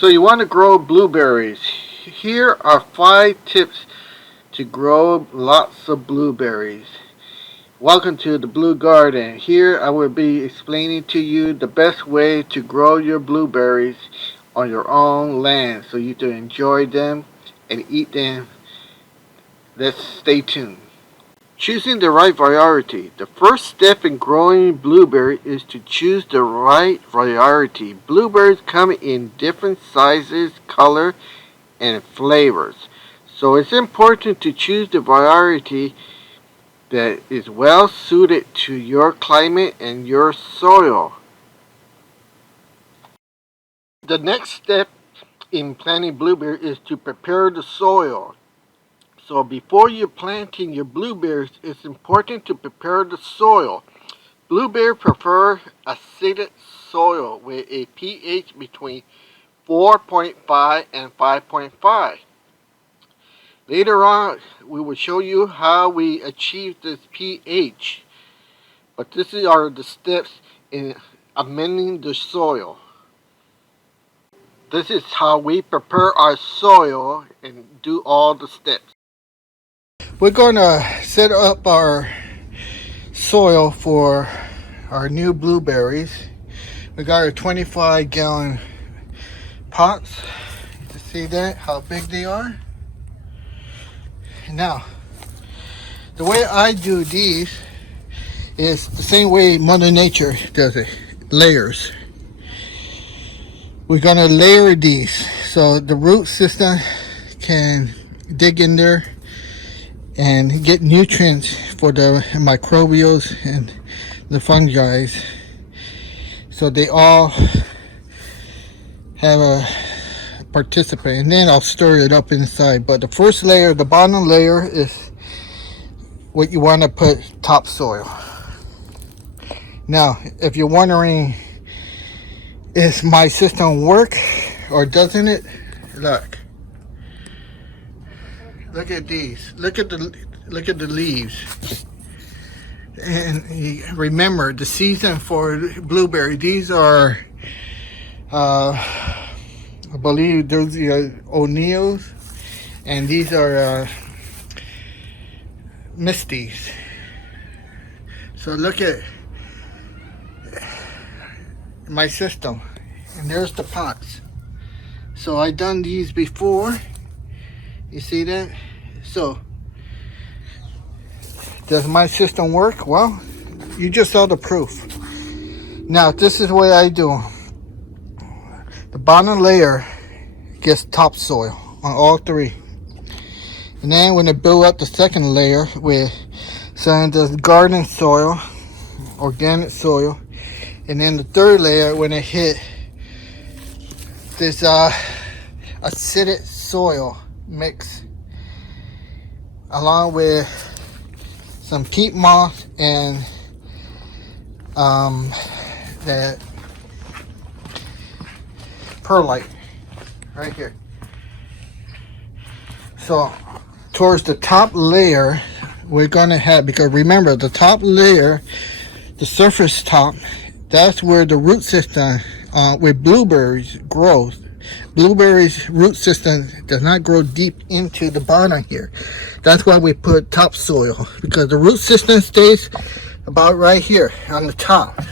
So you want to grow blueberries. Here are 5 tips to grow lots of blueberries. Welcome to the Blue Garden. Here I will be explaining to you the best way to grow your blueberries on your own land so you can enjoy them and eat them. Let's stay tuned. Choosing the right variety. The first step in growing blueberry is to choose the right variety. Blueberries come in different sizes, color, and flavors. So it's important to choose the variety that is well suited to your climate and your soil. The next step in planting blueberry is to prepare the soil. So before you're planting your blueberries, it's important to prepare the soil. Blueberries prefer acidic soil with a pH between 4.5 and 5.5. Later on, we will show you how we achieve this pH. But these are the steps in amending the soil. This is how we prepare our soil and do all the steps. We're going to set up our soil for our new blueberries. We got our 25-gallon pots. You can see that, how big they are. Now, the way I do these is the same way Mother Nature does it, layers. We're going to layer these so the root system can dig in there and get nutrients for the microbials and the fungi, so they all have a participate. And then I'll stir it up inside. But the first layer, the bottom layer, is what you want to put topsoil. Now, if you're wondering, is my system work or doesn't it? Look at these. Look at the leaves. And remember, the season for blueberry. These are, I believe, those are O'Neill's, and these are Misty's. So look at my system, and there's the pots. So I done these before. You see that? So does my system work? Well, you just saw the proof. Now this is what I do. The bottom layer gets topsoil on all 3, and then when I build up the second layer with some of the garden soil, organic soil, and then the third layer when I hit this acidic soil mix along with some peat moss and that perlite right here. So towards the top layer we're gonna have, because remember the top layer, the surface top, that's where the root system with blueberries grows. Blueberries root system does not grow deep into the bottom here. That's why we put topsoil, because the root system stays about right here on the top.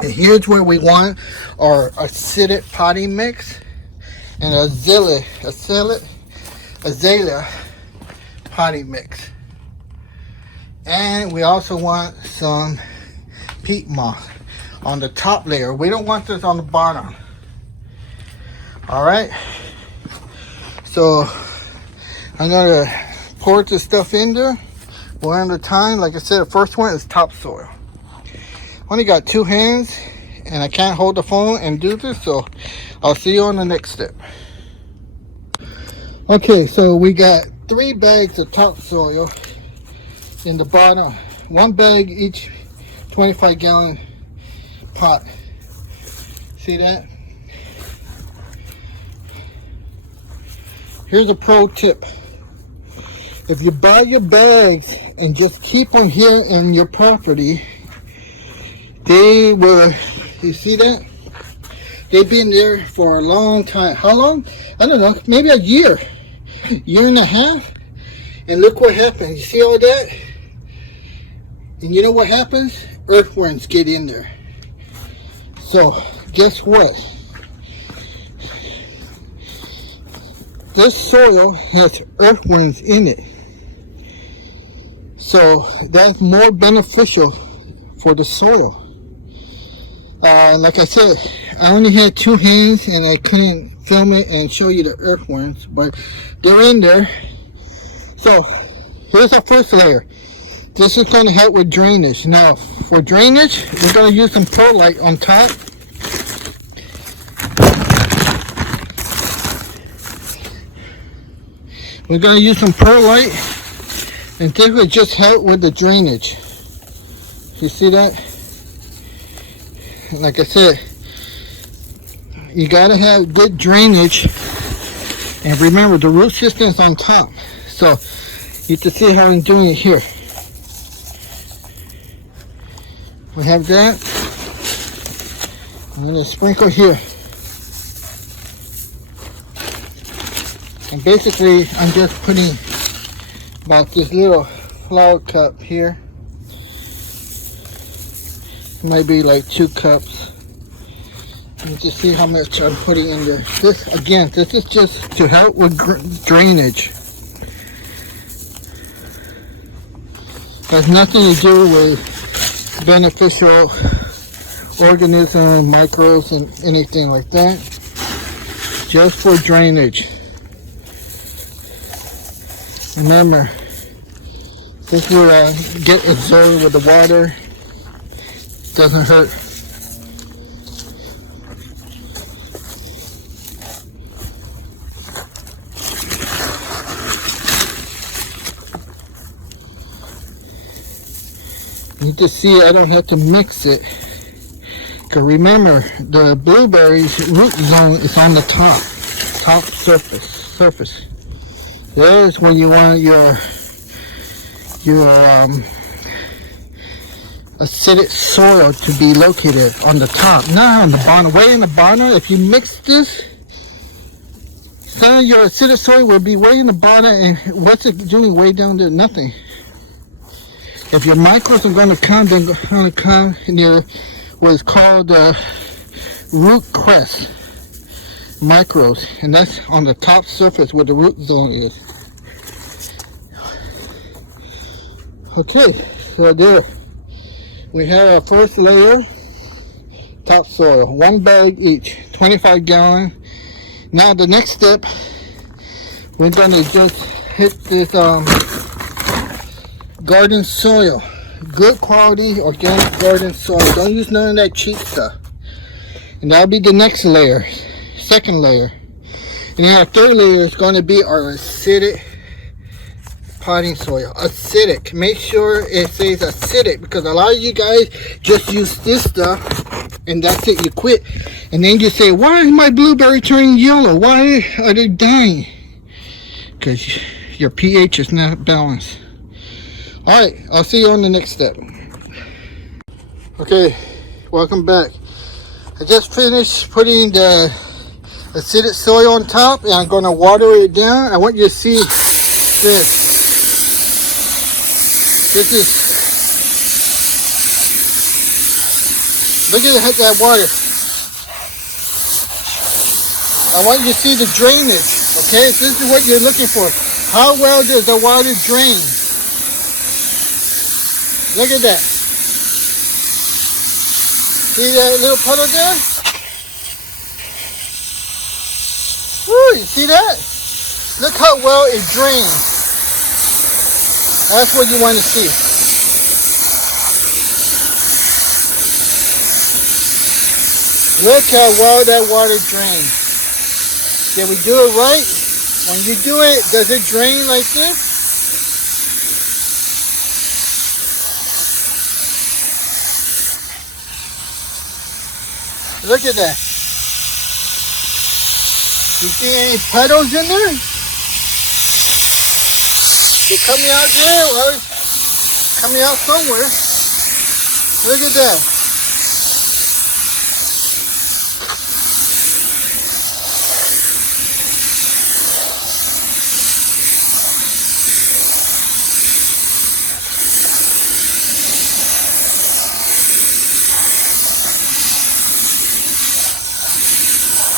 And here's where we want our acidic potting mix and azalea potting mix. And we also want some peat moss on the top layer. We don't want this on the bottom. All right, so I'm gonna pour this stuff in there one at a time. Like I said, the first one is topsoil. Only got 2 hands and I can't hold the phone and do this, so I'll see you on the next step. Okay, so we got 3 bags of topsoil in the bottom, 1 bag each 25-gallon pot. See that? Here's a pro tip. If you buy your bags and just keep them here in your property, they will, you see that? They've been there for a long time. How long? I don't know. Maybe a year and a half. And look what happened. You see all that? And you know what happens? Earthworms get in there. So guess what? This soil has earthworms in it. So that's more beneficial for the soil. Like I said, I only had 2 hands and I couldn't film it and show you the earthworms, but they're in there. So here's our first layer. This is going to help with drainage. Now for drainage, we're going to use some Perlite on top. We're going to use some Perlite, and this will just help with the drainage. You see that? Like I said, you gotta have good drainage, and remember the root system is on top. So you can see how I'm doing it here. We have that. I'm gonna sprinkle here, and basically I'm just putting about this little flower cup here. Might be like 2 cups. You can see how much I'm putting in there. This is just to help with drainage. Has nothing to do with beneficial organisms, microbes, and anything like that. Just for drainage. Remember, this will get absorbed with the water. Doesn't hurt. You can see I don't have to mix it. Because remember, the blueberries root zone is on the top surface. There's where you want your acidic soil to be located, on the top, not on the bottom. Way in the bottom, if you mix this, some of your acidic soil will be way in the bottom, and what's it doing way down there? Nothing. If your microbes are going to come, they're going to come near what is called root crest microbes, and that's on the top surface where the root zone is. Okay, so there. We have our first layer, topsoil, 1 bag each, 25 gallon. Now the next step, we're gonna just hit this garden soil, good quality organic garden soil. Don't use none of that cheap stuff. And that'll be the next layer, second layer. And then our third layer is gonna be our acidic potting soil. Acidic. Make sure it says acidic, because a lot of you guys just use this stuff and that's it. You quit, and then you say, why is my blueberry turning yellow? Why are they dying? Because your pH is not balanced. Alright, I'll see you on the next step. Okay, welcome back. I just finished putting the acidic soil on top, and I'm going to water it down. I want you to see this. This is, look at that water. I want you to see the drainage, okay? This is what you're looking for. How well does the water drain? Look at that. See that little puddle there? Woo, you see that? Look how well it drains. That's what you want to see. Look how well that water drains. Did we do it right? When you do it, does it drain like this? Look at that. You see any puddles in there? They're coming out there, or coming out somewhere. Look at that.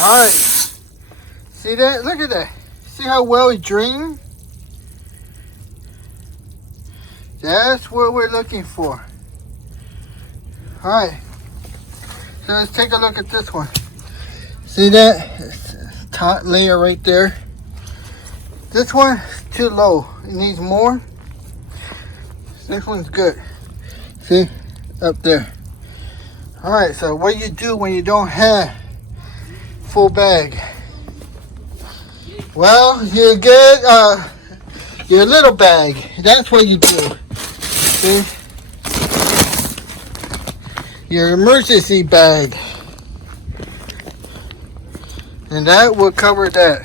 Alright, see that? Look at that. See how well it's draining? That's what we're looking for. Alright, so let's take a look at this one. See that? Top layer right there. This one is too low. It needs more. This one's good. See? Up there. Alright, so what you do when you don't have full bag? Well, you get your little bag. That's what you do. See? Your emergency bag. And that will cover that.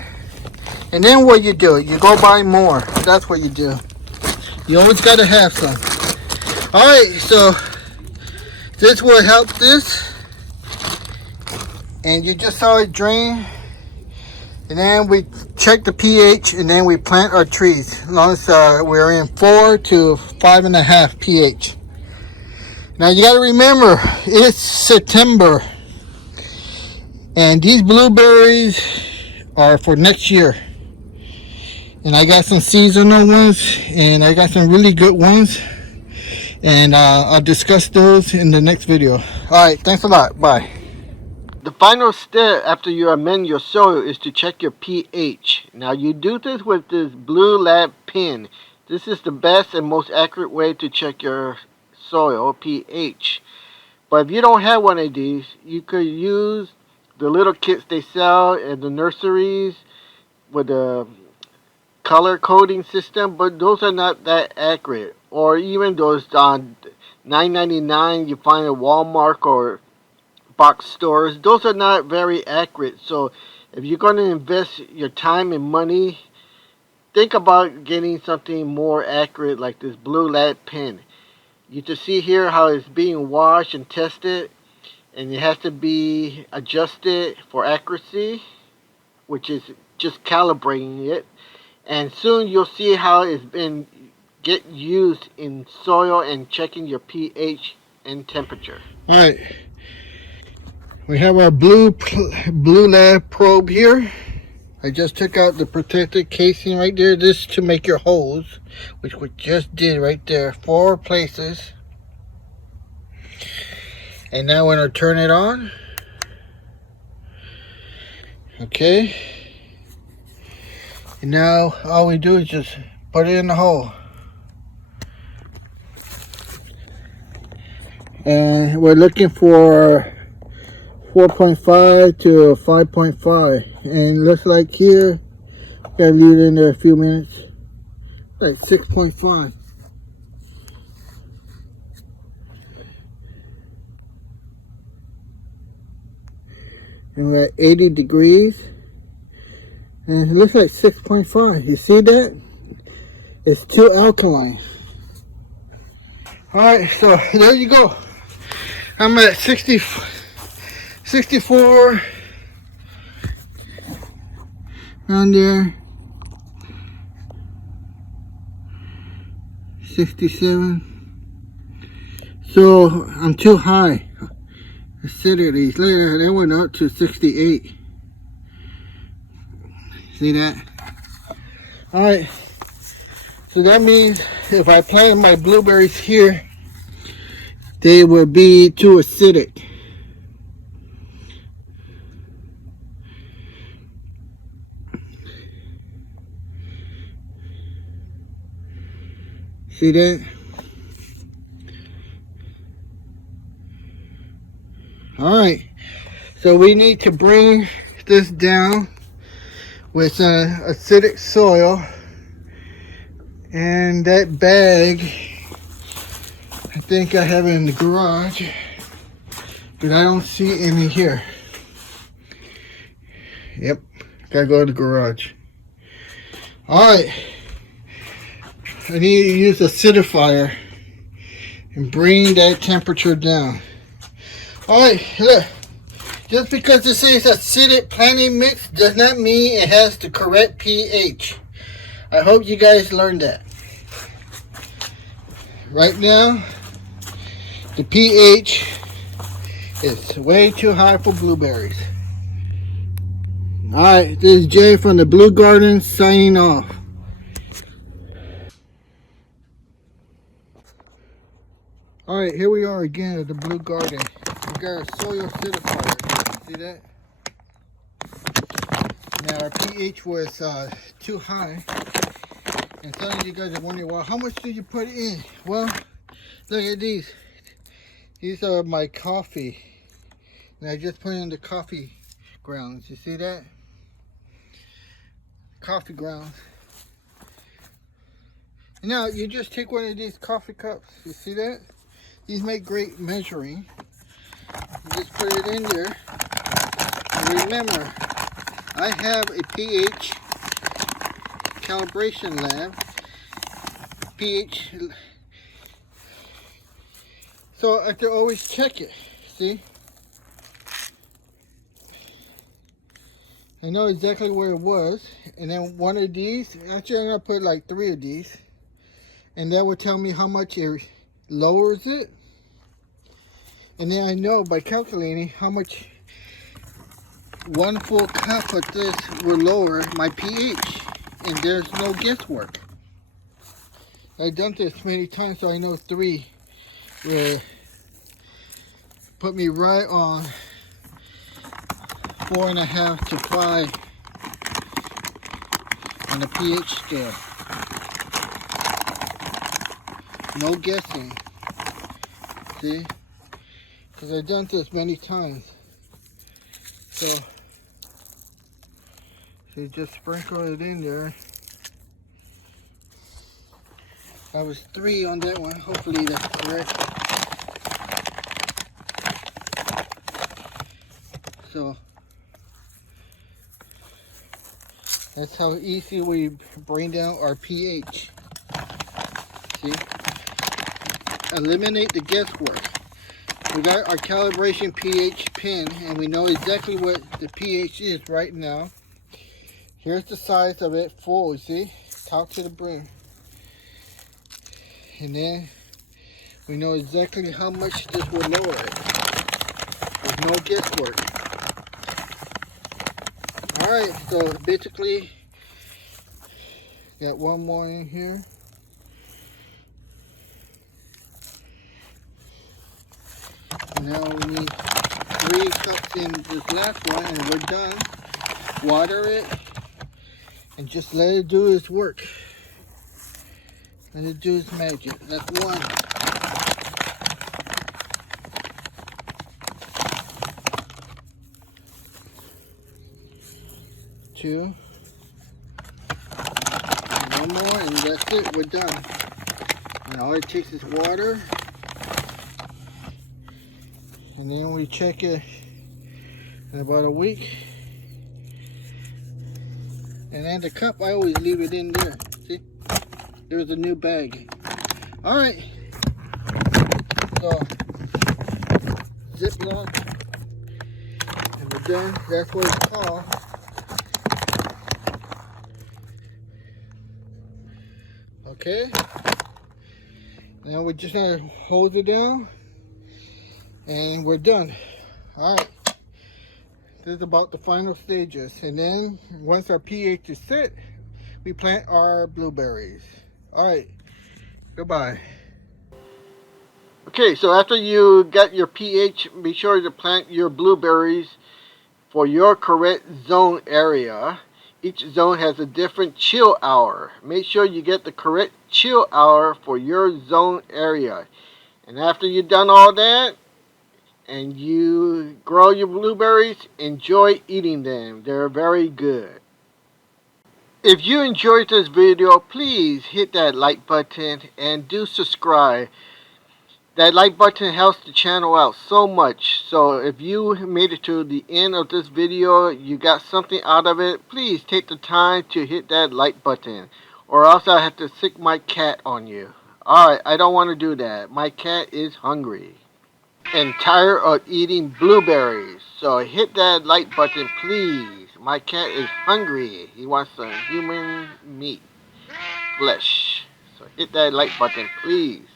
And then what you do? You go buy more. That's what you do. You always got to have some. Alright, so this will help this. And you just saw it drain. And then we check the pH and then we plant our trees. As long as we're in 4 to 5.5 pH. Now you got to remember, it's September. And these blueberries are for next year. And I got some seasonal ones and I got some really good ones. And I'll discuss those in the next video. Alright, thanks a lot. Bye. The final step after you amend your soil is to check your pH. Now you do this with this blue lab pen. This is the best and most accurate way to check your soil pH. But if you don't have one of these, you could use the little kits they sell in the nurseries with the color coding system, but those are not that accurate. Or even those $9.99 you find at Walmart or box stores, those are not very accurate. So if you're going to invest your time and money, think about getting something more accurate like this blue lab pen. You can see here how it's being washed and tested, and it has to be adjusted for accuracy, which is just calibrating it. And soon you'll see how it's been get used in soil and checking your pH and temperature. All right. We have our blue lab probe here. I just took out the protected casing right there. This to make your holes, which we just did right there. 4 places. And now we're going to turn it on. Okay. And now all we do is just put it in the hole. And we're looking for 4.5 to 5.5, and looks like here gotta leave it in there a few minutes, like 6.5. And we're at 80 degrees, and it looks like 6.5. You see that? It's too alkaline. All right, so there you go. I'm at 64 around there, 67. So I'm too high. Acidity, look at that, that went up to 68. See that? Alright, so that means if I plant my blueberries here, they will be too acidic. See that? Alright, so we need to bring this down with acidic soil, and that bag I think I have it in the garage, but I don't see any here. Yep, gotta go to the garage. Alright, I need to use acidifier and bring that temperature down. Alright, look, just because it says acidic planting mix does not mean it has the correct pH. I hope you guys learned that. Right now, the pH is way too high for blueberries. Alright, this is Jay from the Blue Garden signing off. Alright, here we are again at the Blue Garden. We got a soil acidifier. See that? Now our pH was too high. And some of you guys are wondering, well, how much did you put in? Well, look at these. These are my coffee. And I just put in the coffee grounds. You see that? Coffee grounds. Now you just take one of these coffee cups. You see that? These make great measuring. You just put it in there. And remember, I have a pH calibration lab. pH. So I have to always check it. See? I know exactly where it was. And then one of these, actually I'm going to put like 3 of these. And that will tell me how much it lowers it. And then I know by calculating how much 1 full cup of this will lower my pH. And there's no guesswork. I've done this many times, so I know 3 will put me right on 4.5 to 5 on the pH scale. No guessing. See? Because I've done this many times. So you just sprinkle it in there. I was 3 on that one. Hopefully that's correct. So that's how easy we bring down our pH. See? Eliminate the guesswork. We got our calibration pH pin and we know exactly what the pH is right now. Here's the size of it full, see? Top to the brim. And then we know exactly how much this will lower it. There's no guesswork. Alright, so basically got one more in here. Now we need 3 cups in this last one and we're done. Water it and just let it do its work. Let it do its magic. That's 1. 2. 1 more and that's it. We're done. And all it takes is water. And then we check it in about a week. And then the cup, I always leave it in there. See? There's a new bag. Alright. So, Ziploc. And we're done. That's what it's called. Okay. Now we're just going to hose it down. And we're done. Alright. This is about the final stages. And then once our pH is set, we plant our blueberries. Alright. Goodbye. Okay, so after you get your pH, be sure to plant your blueberries for your correct zone area. Each zone has a different chill hour. Make sure you get the correct chill hour for your zone area. And after you've done all that, and you grow your blueberries, enjoy eating them. They're very good. If you enjoyed this video, please hit that like button and do subscribe. That like button helps the channel out so much. So if you made it to the end of this video, you got something out of it, please take the time to hit that like button. Or else I have to sick my cat on you. Alright, I don't want to do that. My cat is hungry and tired of eating blueberries. So hit that like button, please. My cat is hungry. He wants some human meat, flesh. So hit that like button, please.